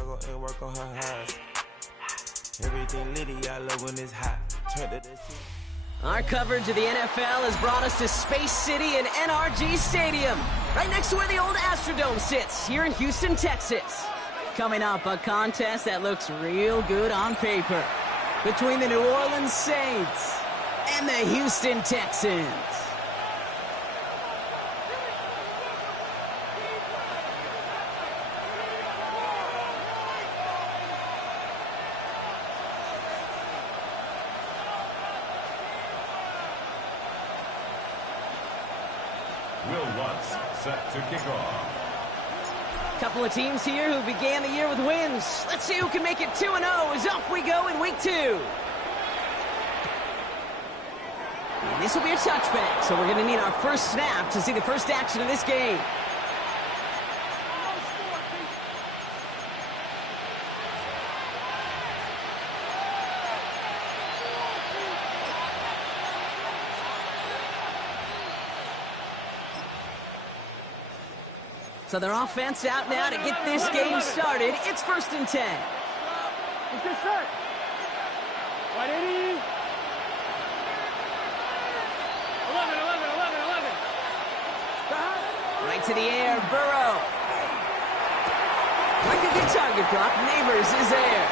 Chicago and work on her highs. Everything litty, I love when it's hot. Turn to the sea. Our coverage of the NFL has brought us to Space City and NRG Stadium, right next to where the old Astrodome sits, here in Houston, Texas. Coming up, a contest that looks real good on paper between the New Orleans Saints and the Houston Texans. Set to kick off. Couple of teams here who began the year with wins. Let's see who can make it 2-0 as off we go in week 2. And this will be a touchback, so we're going to need our first snap to see the first action of this game. So their offense out now to get this game started. It's 1st and 10. It's good set. Right, 80. 11. Right to the air, Burrow. Like a good target drop, Neighbors is there.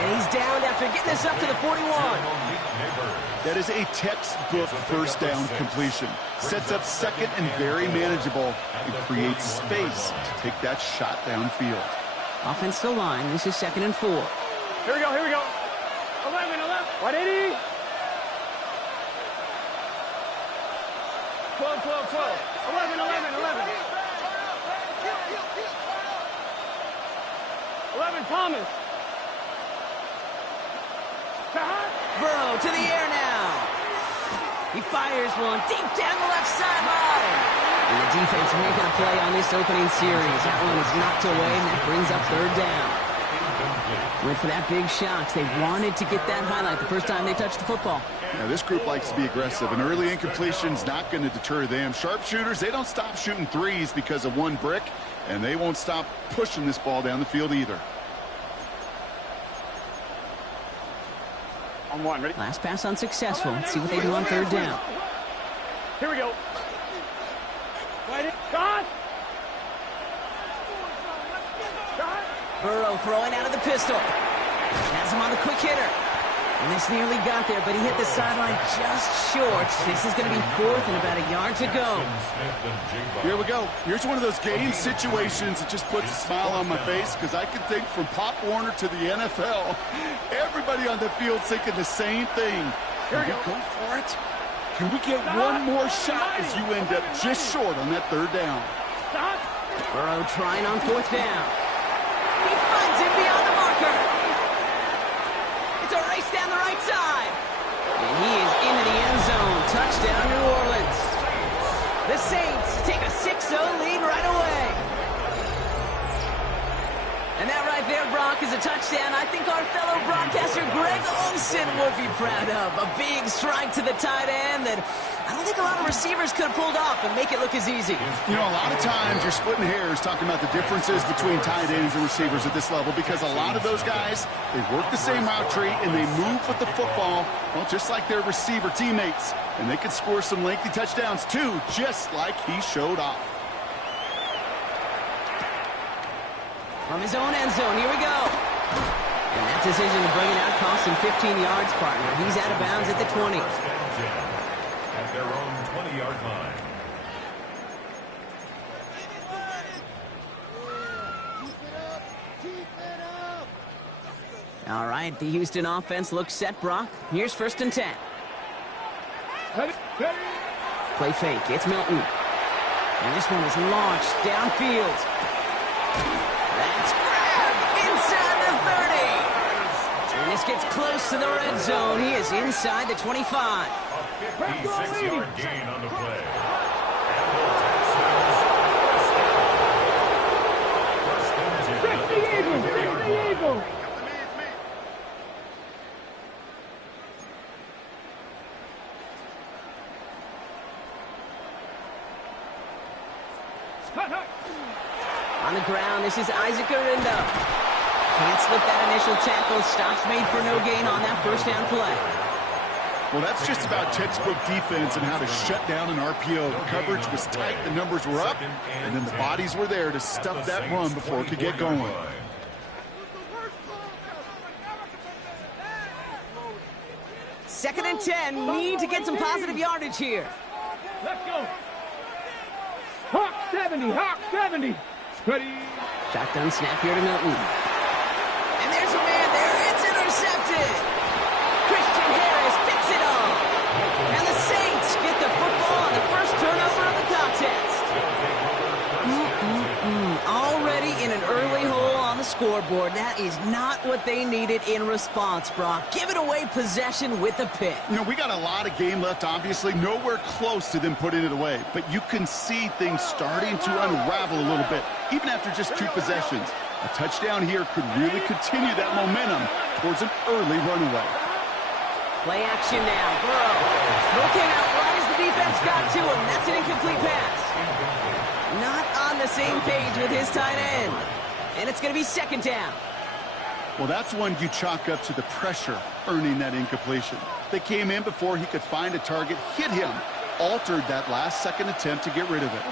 And he's down after getting this up to the 41. That is a textbook first down completion. Sets up second and very manageable and creates space to take that shot downfield. Offense to line. This is 2nd and 4. Here we go. 11. 180. 12. 11. 11, Thomas. Burrow to the air now. He fires one deep down the left sideline. And the defense making a play on this opening series. That one is knocked away, and that brings up 3rd down. Went for that big shot. They wanted to get that highlight the first time they touched the football. Now, this group likes to be aggressive, and early incompletion's not going to deter them. Sharpshooters, they don't stop shooting threes because of one brick, and they won't stop pushing this ball down the field either. On one, ready? Last pass unsuccessful. Let's see what they do on 3rd down. Here we go. God! Burrow throwing out of the pistol. Has him on the quick hitter. And this nearly got there, but he hit the sideline just short. This is going to be 4th and about a yard to go. Here we go. Here's one of those game situations that just puts a smile on my face, because I can think from Pop Warner to the NFL, everybody on the field thinking the same thing. Can we go for it? Can we get one more shot as you end up just short on that 3rd down? Burrow trying on 4th down. He finds him beyond the marker. It's a race down the right side. And he is into the end zone. Touchdown, New Orleans. The Saints take a 6-0 lead right away. And that right there, Brock, is a touchdown I think our fellow broadcaster Greg Olsen would be proud of. A big strike to the tight end that I don't think a lot of receivers could have pulled off and make it look as easy. You know, a lot of times you're splitting hairs talking about the differences between tight ends and receivers at this level, because a lot of those guys, they work the same route tree and they move with the football, well, just like their receiver teammates. And they can score some lengthy touchdowns too, just like he showed off. From his own end zone, here we go. And that decision to bring it out cost him 15 yards, partner. He's out of bounds at the 20. At their own 20-yard line. All right, the Houston offense looks set, Brock. Here's 1st and 10. Play fake, it's Milton. And this one is launched downfield. That's grabbed inside the 30. And this gets close to the red zone. He is inside the 25. 56-yard gain on the play. The Eagles. On the ground, this is Isaac Arinda. Can't slip that initial tackle. Stops made for no gain on that first down play. Well, that's just about textbook defense and how to shut down an RPO. The coverage was tight, the numbers were up, and then the bodies were there to stuff that run before it could get going. Second and 10. Need to get some positive yardage here. Let's go. Hawk 70, Hawk 70. Ready. Shotgun snap here to Milton. And there's a man there. It's intercepted. Christian Harris picks it off. And the Saints get the football on the first turnover of the contest. Already in an early hole on the scoreboard. That is not what they needed in response, Brock. Giving away possession with a pick. You know, we got a lot of game left, obviously. Nowhere close to them putting it away. But you can see things starting to unravel a little bit, even after just 2 possessions. A touchdown here could really continue that momentum towards an early runaway. Play action now. Burrow. Throw came out right as the defense got to him. That's an incomplete pass. Not on the same page with his tight end. And it's going to be second down. Well, that's one you chalk up to the pressure earning that incompletion. They came in before he could find a target, hit him, altered that last-second attempt to get rid of it.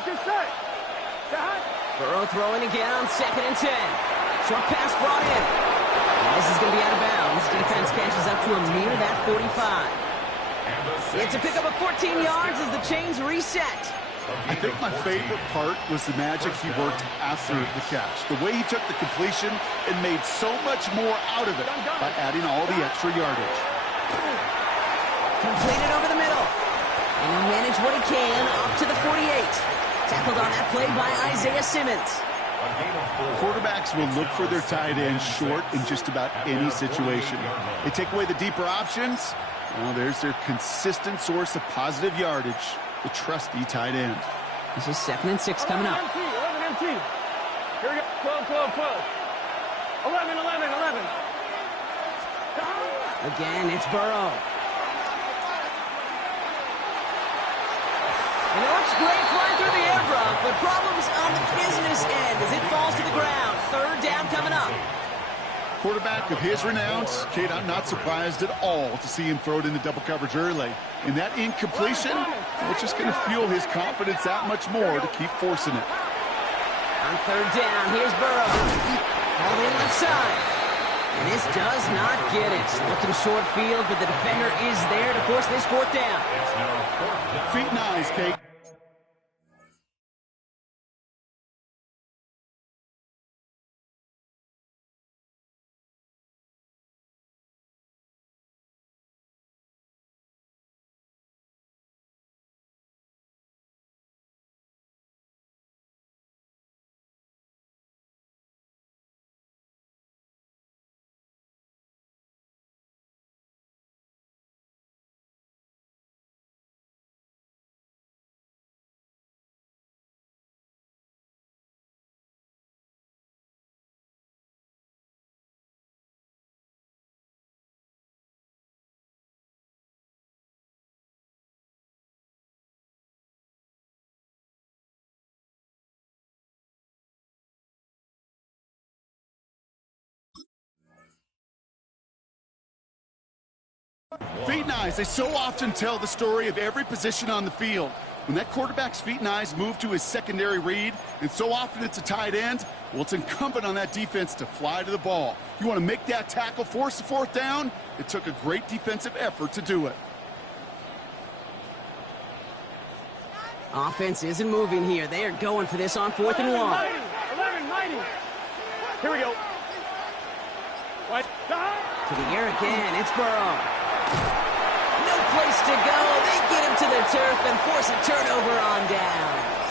Burrow throwing again on second and 10. Short pass brought in. And this is going to be out of bounds. Defense catches up to him near that 45. It's a pickup of 14 yards as the chains reset. I think my favorite part was the magic he worked after the catch. The way he took the completion and made so much more out of it by adding all the extra yardage. Completed over the middle. And he'll manage what he can up to the 48. Tackled on that play by Isaiah Simmons. Quarterbacks will look for their tight end short in just about any situation. They take away the deeper options. Well, there's their consistent source of positive yardage. The trusty tight end. This is 2nd and 6 coming up. 11 MT. Here we go. 12, 12, 12. 11, 11, 11. Again, it's Burrow. And it looks great flying through the air, Brock, but problems on the business end as it falls to the ground. Third down coming up. Quarterback of his renown, Kate, I'm not surprised at all to see him throw it into double coverage early. And that incompletion, it's just going to fuel his confidence that much more to keep forcing it. On third down, here's Burrow. All the left side. And this does not get it. Looking short field, but the defender is there to force this fourth down. Feet and eyes, Kate. Feet and eyes, they so often tell the story of every position on the field. When that quarterback's feet and eyes move to his secondary read, and so often it's a tight end, well, it's incumbent on that defense to fly to the ball. You want to make that tackle, force the fourth down? It took a great defensive effort to do it. Offense isn't moving here. They are going for this on 4th and 1. 11, 90. Here we go. Right. To the air again, it's Burrow. No place to go. They get him to the turf and force a turnover on downs.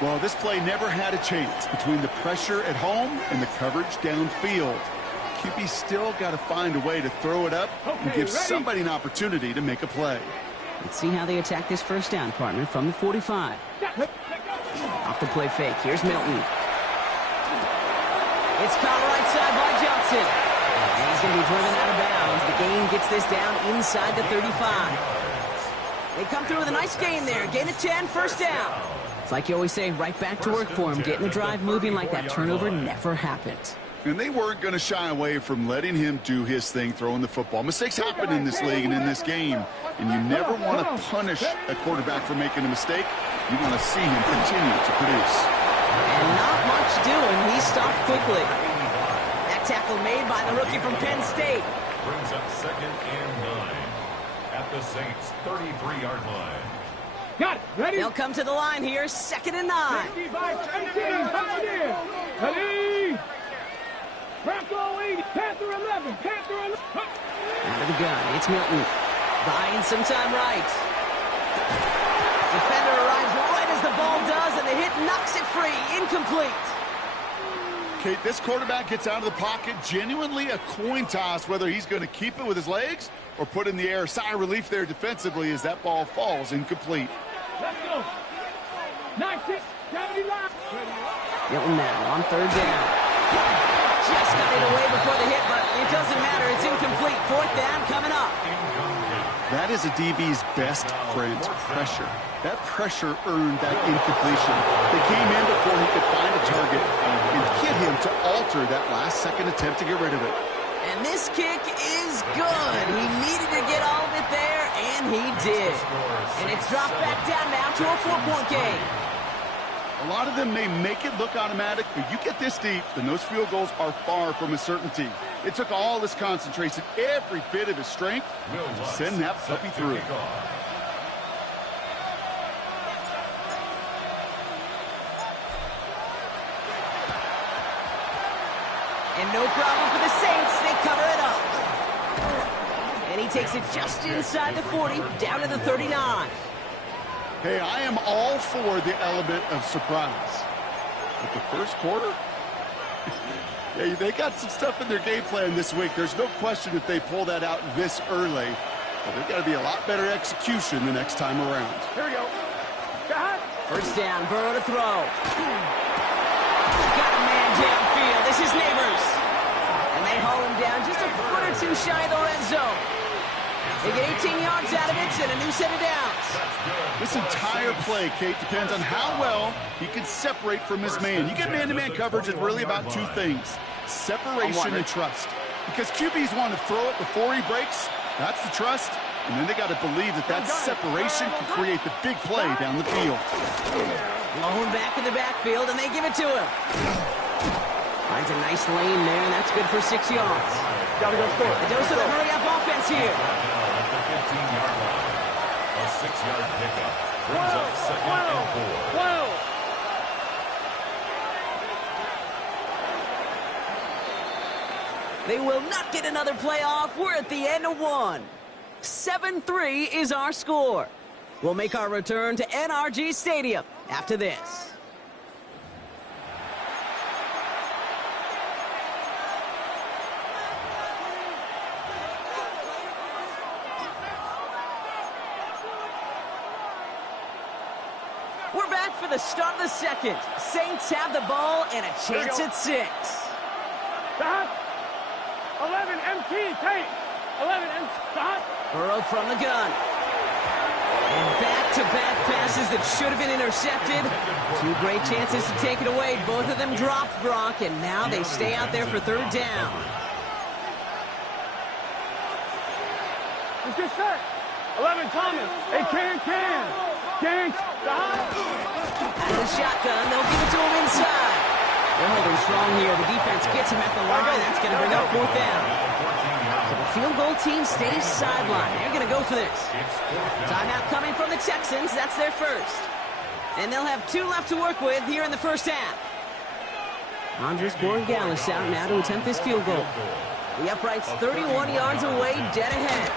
Well, this play never had a chance between the pressure at home and the coverage downfield. QB still got to find a way to throw it up and give somebody an opportunity to make a play. Let's see how they attack this first down, partner, from the 45. Off the play fake. Here's Milton. It's caught right side by Johnson. And he's going to be driven out of bounds. The gain gets this down inside the 35. They come through with a nice gain there. Gain of 10, first down. It's like you always say, right back to work for him. Getting the drive moving like that turnover never happened. And they weren't going to shy away from letting him do his thing, throwing the football. Mistakes happen in this league and in this game, and you never want to punish a quarterback for making a mistake. You want to see him continue to produce. And not much doing. He stopped quickly. That tackle made by the rookie from Penn State. Brings up 2nd and 9 at the Saints' 33-yard line. Got it. Ready? They'll come to the line here, 2nd and 9. 18, coming in. Ready? Bronco 80, Panther 11, Panther 11. Out of the gun, it's Milton. Buying some time right. Defender arrives right as the ball does, and the hit knocks it free. Incomplete. Kate, this quarterback gets out of the pocket, genuinely a coin toss whether he's going to keep it with his legs or put it in the air. Sigh of relief there defensively as that ball falls incomplete. Let's go. 19, 79. Milton now on 3rd down. Just got it away before the hit, but it doesn't matter. It's incomplete. 4th down coming up. That is a DB's best friend, pressure. That pressure earned that incompletion. They came in before he could find a target and hit him to alter that last-second attempt to get rid of it. And this kick is good. He needed to get all of it there, and he did. And it's dropped back down now to a 4-point game. A lot of them may make it look automatic, but you get this deep, and those field goals are far from a certainty. It took all his concentration, every bit of his strength, to send that puppy through. And no problem for the Saints. They cover it up. And he takes it just inside the 40, down to the 39. Hey, I am all for the element of surprise. But the first quarter? Yeah, they got some stuff in their game plan this week. There's no question if they pull that out this early. But there's got to be a lot better execution the next time around. Here we go. Got it. First down, Burrow to throw. Got a man downfield. This is Neighbors. And they haul him down just a foot or two shy of the red zone. They get 18 yards out of it and a new set of downs. This entire play, Kate, depends on how well he can separate from his man. You get man-to-man coverage, it's really about two things, separation and trust. Because QBs want to throw it before he breaks, that's the trust, and then they got to believe that that separation can create the big play down the field. Blown back in the backfield, and they give it to him. Finds a nice lane there, and that's good for 6 yards. Gotta go score. A dose of the hurry-up offense here. At the 15-yard line, a 6-yard pickup brings up 2nd and 4. They will not get another playoff. We're at the end of one. 7-3 is our score. We'll make our return to NRG Stadium after this. We're back for the start of the second. Saints have the ball and a chance at 6. Stop. 11 MT, Tate. 11 MT, stop. Burrow from the gun. And back-to-back passes that should have been intercepted. Two great chances to take it away. Both of them dropped, Brock, and now they stay out there for 3rd down. Let's get set. 11 Thomas. Hey, can. Gang, stop. Out of the shotgun, they'll give it to him inside. They're holding strong here. The defense gets him at the line. That's going to bring up 4th down. So the field goal team stays sidelined. They're going to go for this. Timeout coming from the Texans. That's their first. And they'll have 2 left to work with here in the first half. Andres Borregales out now to attempt this field goal. The upright's 31 yards away, dead ahead.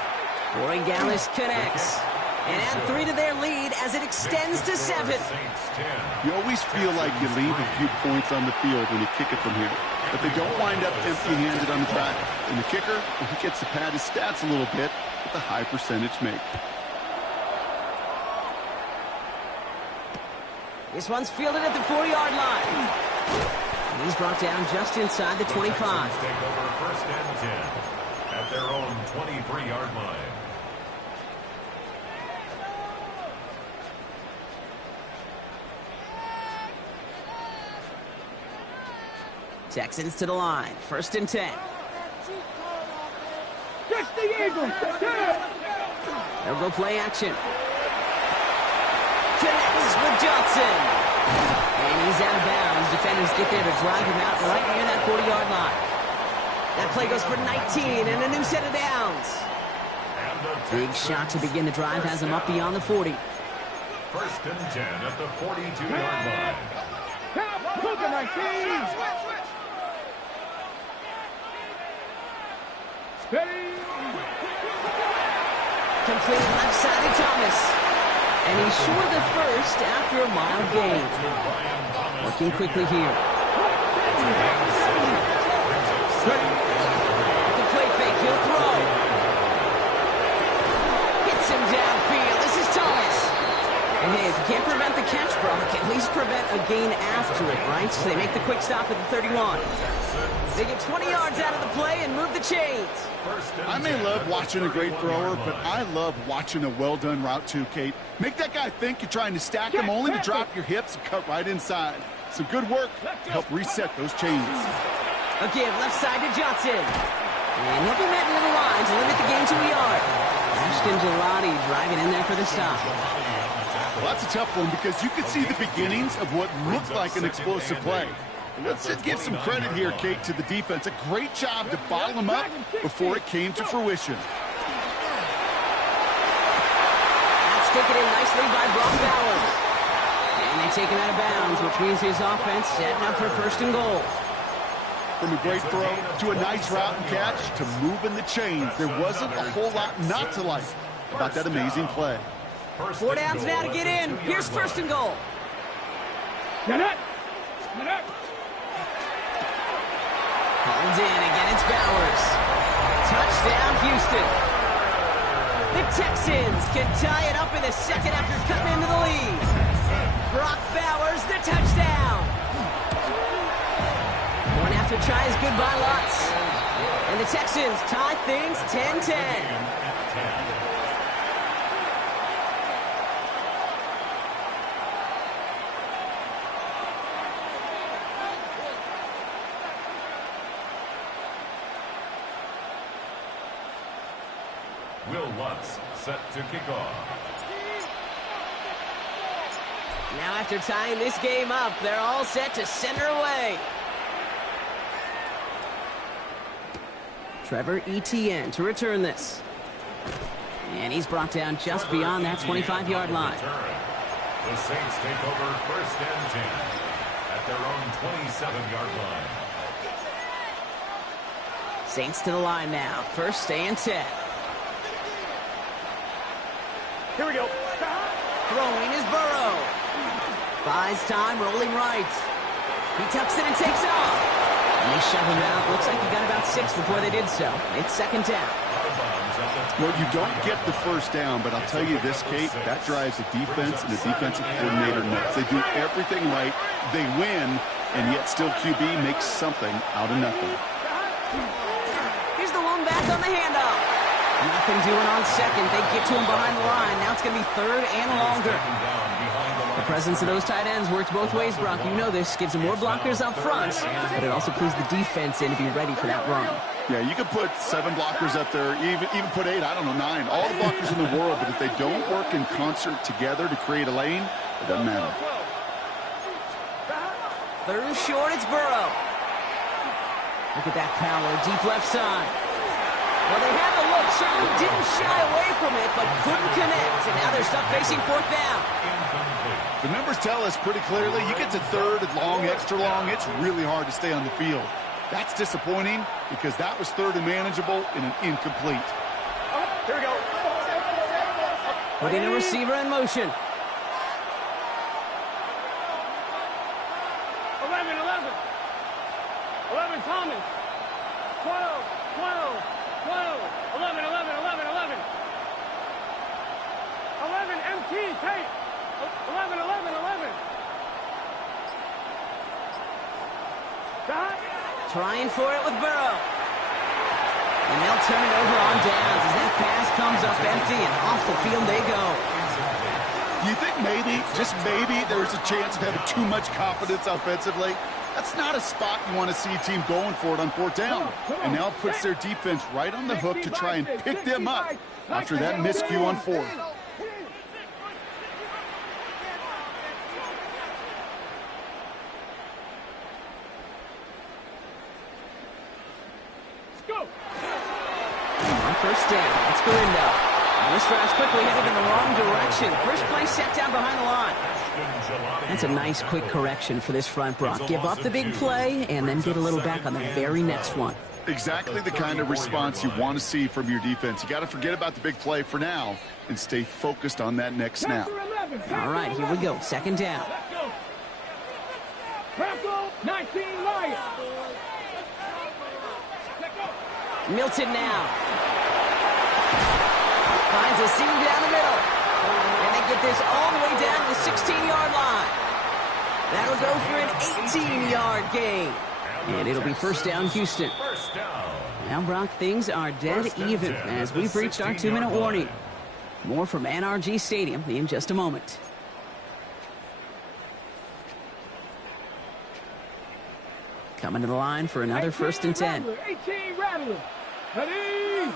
Borregales connects. And add 3 to their lead as it extends to 7. You always feel like you leave a few points on the field when you kick it from here. But they don't wind up empty-handed on the drive. And the kicker, he gets to pad his stats a little bit with a high percentage make. This one's fielded at the 4-yard line. And he's brought down just inside the 25. Take over 1st and 10 at their own 23-yard line. Texans to the line. 1st and 10. Catch the Eagles. They'll go play action. Connects with Johnson. And he's out of bounds. Defenders get there to drive him out right near that 40-yard line. That play goes for 19 and a new set of downs. Big shot to begin the drive has him up beyond the 40. 1st and 10 at the 42-yard line. Look at my team. Steady. Complete left side to Thomas. And he's short of the first after a mild gain. Working quickly here. The play fake, he'll throw. Hits him downfield. This is Thomas. And hey, if you can't prevent the catch, Brock, at least prevent a gain after it, right? So they make the quick stop at the 31. They get 20 yards out of the play and move the chains. I may love watching a great thrower, but I love watching a well-done route too, Kate. Make that guy think you're trying to stack him only to drop your hips and cut right inside. Some good work to help reset those chains. A give left side to Johnson. And he'll be met near the line to limit the game to a yard. Ashton Gelati driving in there for the stop. Well, that's a tough one because you can see the beginnings of what looked like an explosive play. Let's give some credit here, Kate, to the defense. A great job to bottle him up before it came to fruition. That's taken in nicely by Brock Bowers. And they take him out of bounds, which means his offense setting up for 1st and goal. From a great throw to a nice route and catch to moving the chains, there wasn't a whole lot not to like about that amazing play. 4 downs now to get in. Here's 1st and goal. Get it. Get it. Hauled in, again it's Bowers. Touchdown, Houston. The Texans can tie it up in the second after cutting into the lead. Brock Bowers, the touchdown. One after tries goodbye lots. And the Texans tie things 10-10. Will Lutz set to kick off. Now after tying this game up, they're all set to center away. Trevor Etienne to return this. And he's brought down just beyond that 25-yard line. The Saints take over 1st and 10 at their own 27-yard line. Saints to the line now. 1st and 10. Here we go. Throwing is Burrow. Buys time, rolling right. He tucks it and takes off. And they shove him out. Looks like he got about 6 before they did so. It's 2nd down. Well, you don't get the 1st down, but I'll tell you this, Kate, that drives the defense and the defensive coordinator nuts. They do everything right, they win, and yet still QB makes something out of nothing. Here's the one back on the handoff. Nothing doing on 2nd. They get to him behind the line. Now it's going to be 3rd and longer. The presence of those tight ends works both ways, Brock. You know this. Gives them more blockers up front, but it also clues the defense in to be ready for that run. Yeah, you can put 7 blockers up there, even put 8, I don't know, 9. All the blockers in the world, but if they don't work in concert together to create a lane, it doesn't matter. 3rd and short, it's Burrow. Look at that power, deep left side. Well, they had the look, certainly didn't shy away from it, but couldn't connect, and now they're stuck facing 4th down. The numbers tell us pretty clearly, you get to 3rd and long, extra long, it's really hard to stay on the field. That's disappointing because that was 3rd and manageable in an incomplete. Here we go. Putting a receiver in motion. 11, Thomas. 12, 11, 11. 11, MT, Tate. 11. Trying for it with Burrow. And they'll turn it over on downs as that pass comes up empty and off the field they go. Do you think maybe, just maybe, there's a chance of having too much confidence offensively? That's not a spot you want to see a team going for it on fourth down. And now it puts their defense right on the hook to try and pick them up after that miscue on fourth. On first down, it's Garindo. And this drive's quickly headed in the wrong direction. First play set down behind the line. That's a nice quick correction for this front, Brock. Give up the big play and then get a little back on the very next one. Exactly the kind of response you want to see from your defense. You got to forget about the big play for now and stay focused on that next snap. All right, here we go. Second down. 19 Lions. Milton now. Finds a seam down the middle. And they get this all the way down to the 16-yard line. That'll go for an 18-yard gain. And it'll be first down, Houston. Now, Brock, things are dead even as we've reached our 2-minute warning. More from NRG Stadium in just a moment. Coming to the line for another first and 10. 18 Rattler. Ready?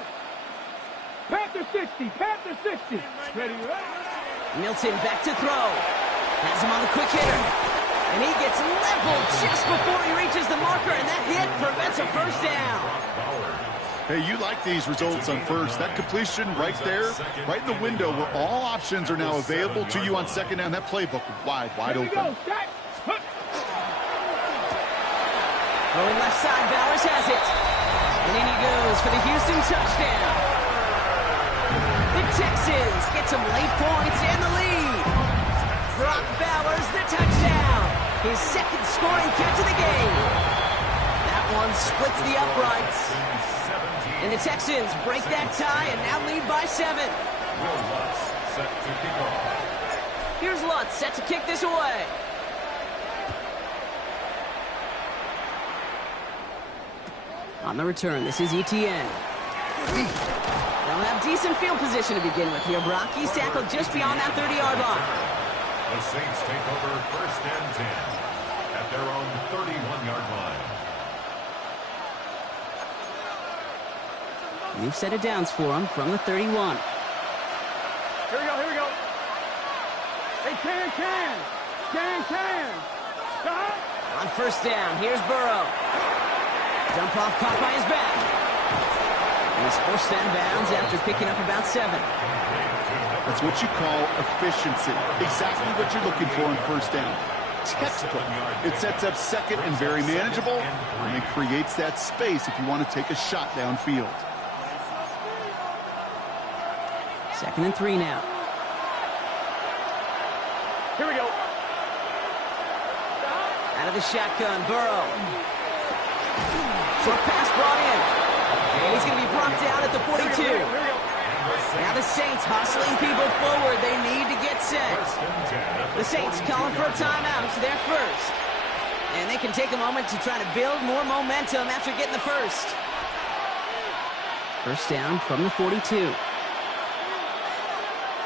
Panther 60. Panther 60. Ready? Milton back to throw. Has him on the quick hitter. And he gets leveled just before he reaches the marker, and that hit prevents a first down. Hey, you like these results on first. That completion right there, right in the window where all options are now available to you on second down. That playbook wide open. Going left side, Bowers has it. And in he goes for the Houston touchdown. The Texans get some late points and the lead. Brock Bowers, the touchdown. His second scoring catch of the game. That one splits the uprights. And the Texans break that tie and now lead by 7. Here's Lutz set to kick this away. On the return, this is Etienne. They'll have decent field position to begin with here, Brock. He's tackled just beyond that 30-yard line. The Saints take over first and 10 at their own 31-yard line. New set of downs for him from the 31. Here we go. Hey, can. On first down, here's Burrow. Dump off caught by his back. And he's forced out of bounds after picking up about 7. That's what you call efficiency. Exactly what you're looking for on first down. Textbook. It sets up second and very manageable, and it creates that space if you want to take a shot downfield. Second and 3 now. Here we go. Out of the shotgun, Burrow. Short pass brought in. And he's going to be brought down at the 42. Now the Saints hustling people forward. They need to get set. The Saints calling for a timeout. It's their first. And they can take a moment to try to build more momentum after getting the first. First down from the 42.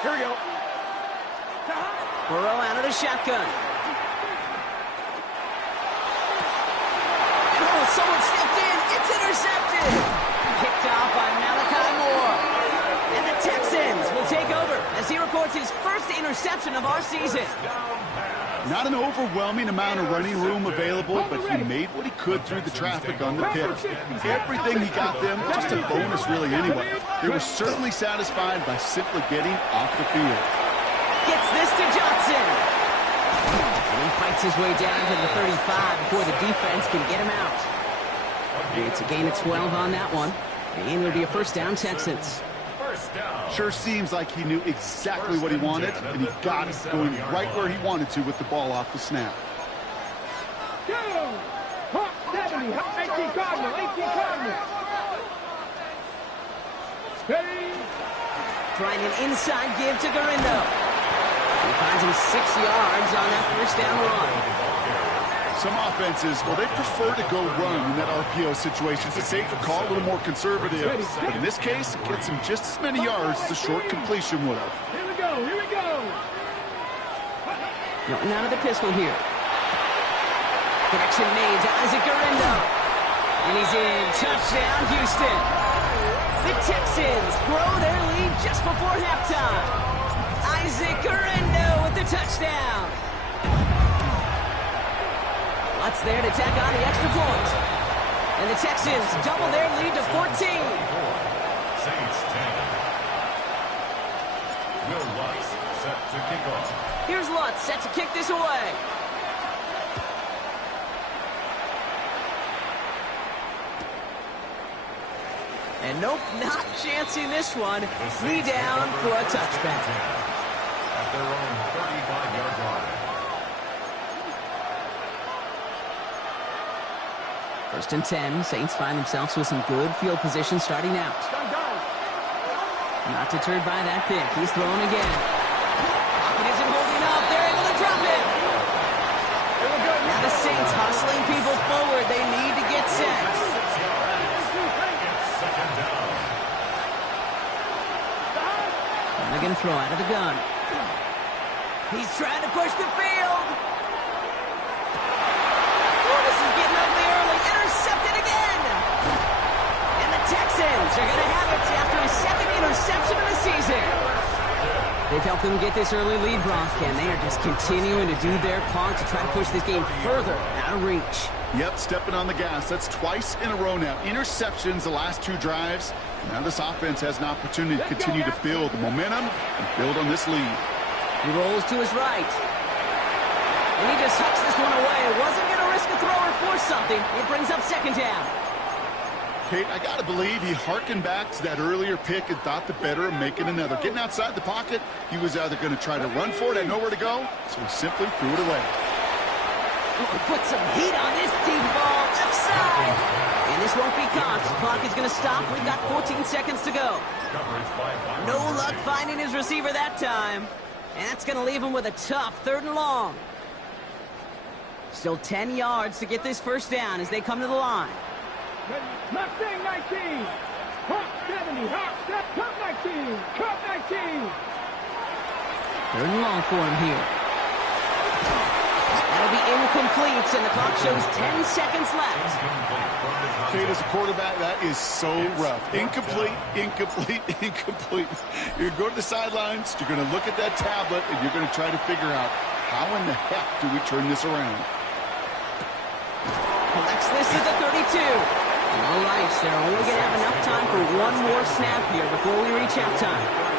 Here we go. Burrow out of the shotgun. Oh, someone stepped in. It's intercepted. Kicked off by Malachi Moore. And the Texans will take over as he records his first interception of our season. Not an overwhelming amount of running room available, but he made what he could through the traffic on the pitch. Everything he got them, just a bonus really anyway. They were certainly satisfied by simply getting off the field. Gets this to Johnson. And he fights his way down to the 35 before the defense can get him out. And it's a gain of 12 on that one. And it'll be a first down, Texans. Sure seems like he knew exactly what he wanted, and he got it going right where he wanted to with the ball off the snap. 70, 18 Cardinal. Trying an inside give to Garindo. He finds him 6 yards on that first down run. Some offenses, well, they prefer to go run in that RPO situation. It's a safer call, a little more conservative. But in this case, it gets him just as many yards as a short completion would have. Here we go. Milton out of the pistol here. Connection made to Isaac Guerrero. And he's in. Touchdown, Houston. The Texans grow their lead just before halftime. Isaac Guerrero with the touchdown. Lutz there to tack on the extra point. And the Texans double their lead to 14. Saints 10. Will Lutz set to kick off. Here's Lutz set to kick this away. And nope, not chancing this one. Knee down for a touchback. At their own 35-yard line. First and 10. Saints find themselves with some good field position starting out. Not deterred by that pick. He's throwing again. Pocket isn't holding up. They're able to drop it. Now the Saints hustling people forward. They need to get set. And they're going to throw out of the gun. He's trying to push the field. Oh, this is getting ugly early. Intercepted again. And the Texans are going to have it after his second interception of the season. They've helped them get this early lead, Bronk, and they are just continuing to do their part to try to push this game further out of reach. Yep, stepping on the gas. That's twice in a row now. Interceptions the last two drives. Now this offense has an opportunity to continue to build momentum and build on this lead. He rolls to his right. And he just hucks this one away. Wasn't going to risk a throw or force something. It brings up second down. Kate, I got to believe he harkened back to that earlier pick and thought the better of making another. Getting outside the pocket, he was either going to try to run for it, had nowhere to go, so he simply threw it away. Put some heat on this deep ball, left side. And this won't be caught. The clock is going to stop. We've got 14 seconds to go. No luck finding his receiver that time. And that's going to leave him with a tough 3rd and long. Still 10 yards to get this first down as they come to the line. Mustang 19. Hawk 70. Hawk 19. Hawk 19. 3rd and long for him here. That'll be incomplete, and the clock shows 10 seconds left. Kate, as a quarterback, that is so rough. Incomplete, incomplete, incomplete. You're going to go to the sidelines, you're going to look at that tablet, and you're going to try to figure out how in the heck do we turn this around. Collects this at the 32. All right, so they're only going to have enough time for one more snap here before we reach halftime.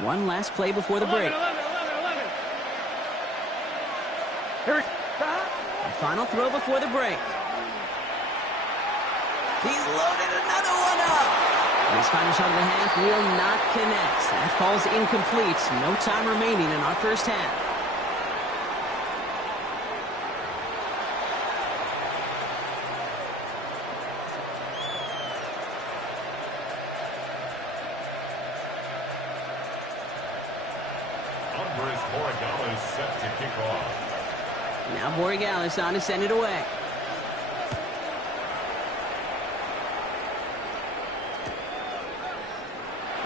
One last play before the break. 11. A final throw before the break. He's loaded another one up. This final shot of the half will not connect. That falls incomplete. No time remaining in our first half. Set to kick off. Now Borregales on to send it away.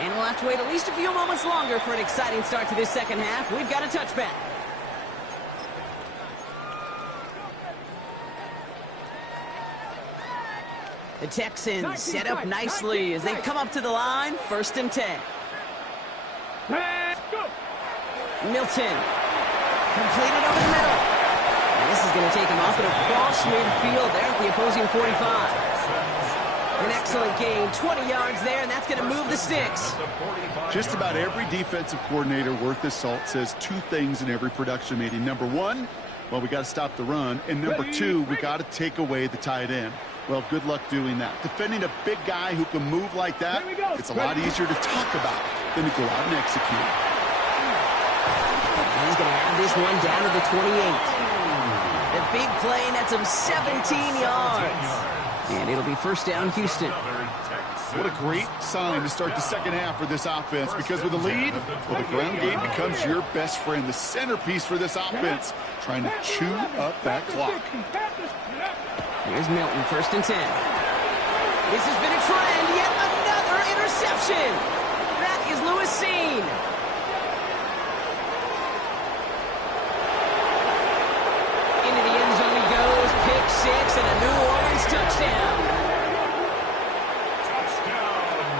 And we'll have to wait at least a few moments longer for an exciting start to this second half. We've got a touchback. The Texans set up nicely as they come up to the line. 1st and 10. Milton. Completed over the middle. And this is going to take him off and across midfield there at the opposing 45. An excellent gain. 20 yards there, and that's going to move the sticks. Just about every defensive coordinator worth his salt says two things in every production meeting. Number one, well, we got to stop the run. And number two, we got to take away the tight end. Well, good luck doing that. Defending a big guy who can move like that, it's a lot easier to talk about than to go out and execute. He's going to have this one down to the 28. The big play, and that's him 17 yards. And it'll be first down, Houston. What a great sign to start the second half for this offense, because with a lead, well, the ground game becomes your best friend, the centerpiece for this offense, trying to chew up that clock. Here's Milton, 1st and 10. This has been a trend, yet another interception. That is Louis was seen. Into the end zone he goes. Pick six and a New Orleans touchdown.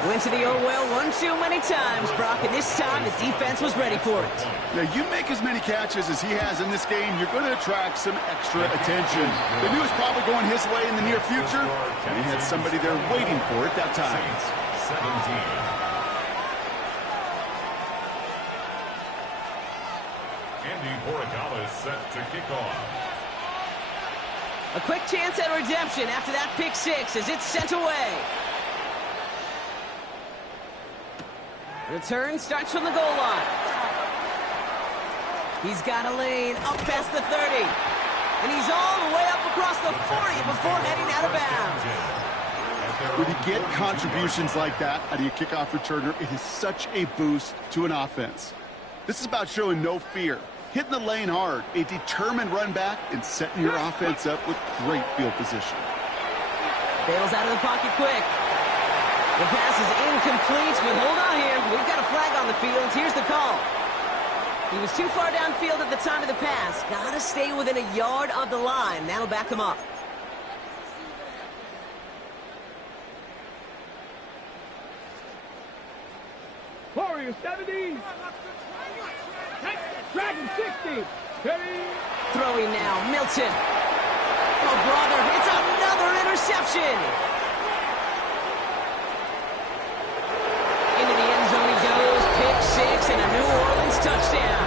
Went to the oh-well one too many times, Brock, and this time the defense was ready for it. Now, you make as many catches as he has in this game, you're going to attract some extra attention. They knew it was probably going his way in the near future, and he had somebody there waiting for it that time. 17. Andy Borregales set to kick off. A quick chance at redemption after that pick six as it's sent away. Return starts from the goal line. He's got a lane up past the 30. And he's all the way up across the 40 before heading out of bounds. When you get contributions like that out of your kickoff returner, it is such a boost to an offense. This is about showing no fear, hitting the lane hard, a determined run back, and setting your offense up with great field position. Bails out of the pocket quick. The pass is incomplete, but hold on here. We've got a flag on the field. Here's the call. He was too far downfield at the time of the pass. Gotta stay within a yard of the line. That'll back him up. Warrior 70. Dragon 60. Throwing now, Milton. Oh, brother, it's another interception. Into the end zone he goes. Pick six and a New Orleans touchdown.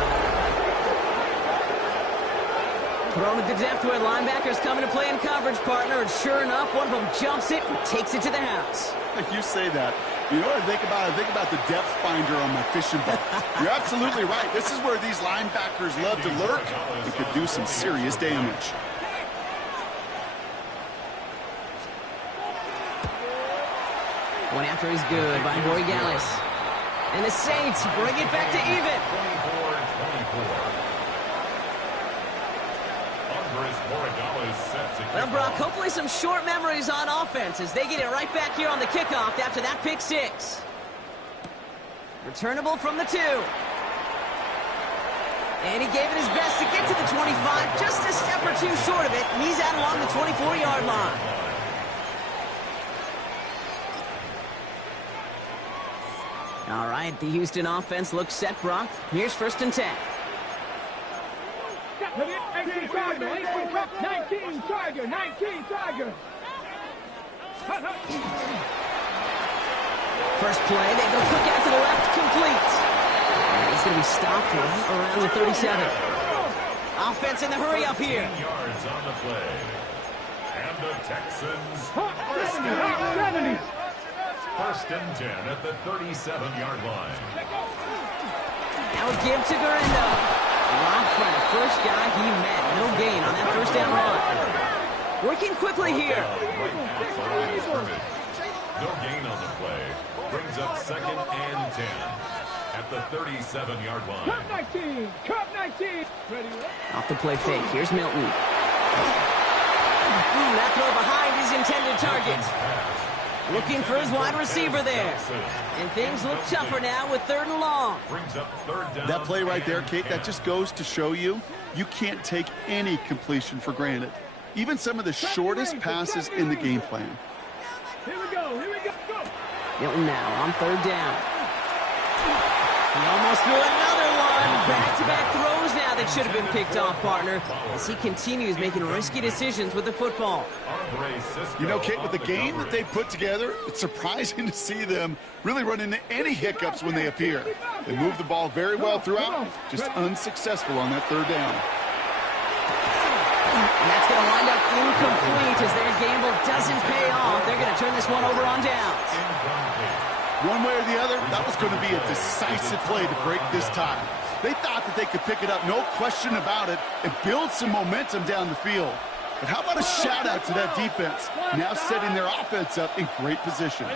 Thrown at the depth where linebackers coming to play in coverage, partner, and sure enough, one of them jumps it and takes it to the house. You say that. You know what I think about? I think about the depth finder on my fishing boat. You're absolutely right. This is where these linebackers love to lurk and could do some serious damage. One after is good by Borregales. And the Saints bring it back to even. 24-24. Well, Brock, hopefully some short memories on offense as they get it right back here on the kickoff after that pick six. Returnable from the 2. And he gave it his best to get to the 25, just a step or two short of it. He's out along the 24-yard line. All right, the Houston offense looks set, Brock. Here's 1st and 10. 19 Tiger. First play, they go quick out to the left, complete. And he's going to be stopped right around the 37. Offense in the hurry up here. 10 yards on the play. And the Texans. 70. 1st and 10 at the 37-yard line. Now a give to Guerrero. Blocked by the first guy he met. No gain on that first down run. Working quickly here. Right at the line of scrimmage. No gain on the play. Brings up 2nd and 10 at the 37-yard line. Cup 19. Ready? Off the play fake. Here's Milton. That throw behind his intended target. Looking for his wide receiver there. And things look tougher now with 3rd and long. Brings up 3rd down. That play right there, Kate, that just goes to show you can't take any completion for granted. Even some of the shortest passes in the game plan. Here we go. Go. Milton now on 3rd down. He almost threw another one. Back-to-back throws now that should have been picked off, partner, as he continues making risky decisions with the football. You know, Kate, with the game that they put together, it's surprising to see them really run into any hiccups when they appear. They move the ball very well throughout, just unsuccessful on that 3rd down. And that's going to wind up incomplete as their gamble doesn't pay off. They're going to turn this one over on downs. One way or the other, that was going to be a decisive play to break this tie. They thought that they could pick it up, no question about it, and build some momentum down the field. But how about a shout-out to that defense, now setting their offense up in great position.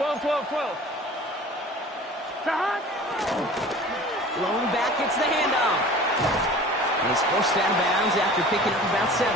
12. Blown back, gets the handoff. And he's forced out of bounds after picking up about 7.